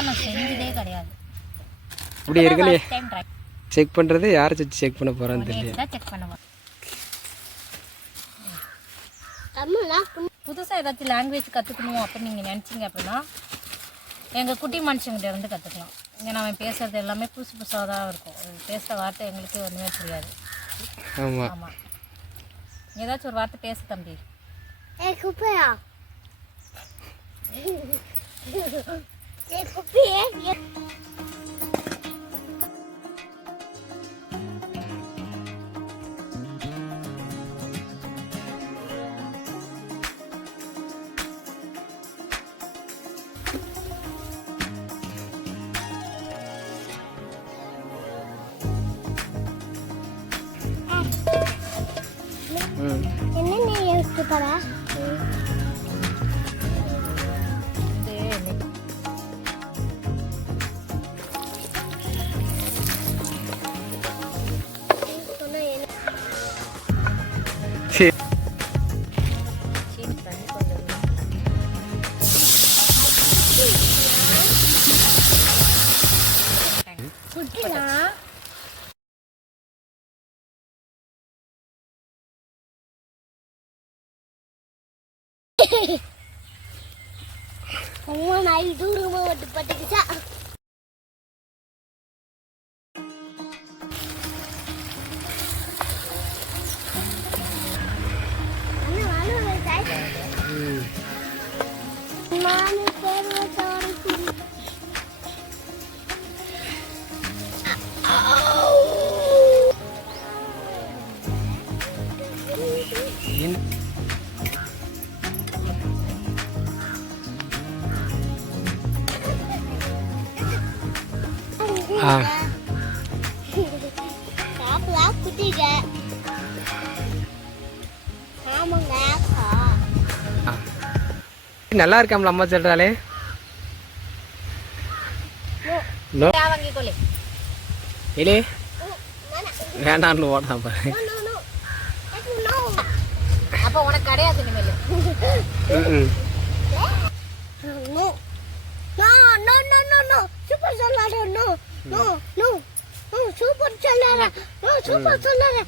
மாதிரிலாம் நான் செஞ்சதே கிடையாது. அப்படி இருக்கலையே செக் பண்ணுறது யாரை வச்சு செக் பண்ண போகிறான்னு தெரியல. செக் பண்ணுவேன். புதுசாக ஏதாச்சும் லாங்குவேஜ் கற்றுக்கணும் அப்படின்னு நீங்கள் நினச்சிங்க அப்படின்னா எங்கள் குட்டி மனுஷங்கிட்ட இருந்து கற்றுக்கலாம். இங்கே நம்ம பேசுகிறது எல்லாமே புதுசு புதுசாக தான் இருக்கும். பேசுகிற வார்த்தை எங்களுக்கு ஒன்றுமே புரியாது. ஆமாம் ஆமாம். ஏதாச்சும் ஒரு வார்த்தை பேசு தம்பி. குப்பையா என்ன நீ யோசிச்சு போற? அம்மா நான் தூரமா வந்து பட்டுக்கிச்சா. நல்லா இருக்காமல அம்மா சொல்றாளே. இல்லே வேண்டான்னு ஓடலாம் பாரு. அப்ப உனக்கு கிடையாது இனிமேல். சூப்பர் சொல்லாத. நோ நோ நோ சூப்பர் சொல்லாத. நோ சூப்பர் சொல்லாத.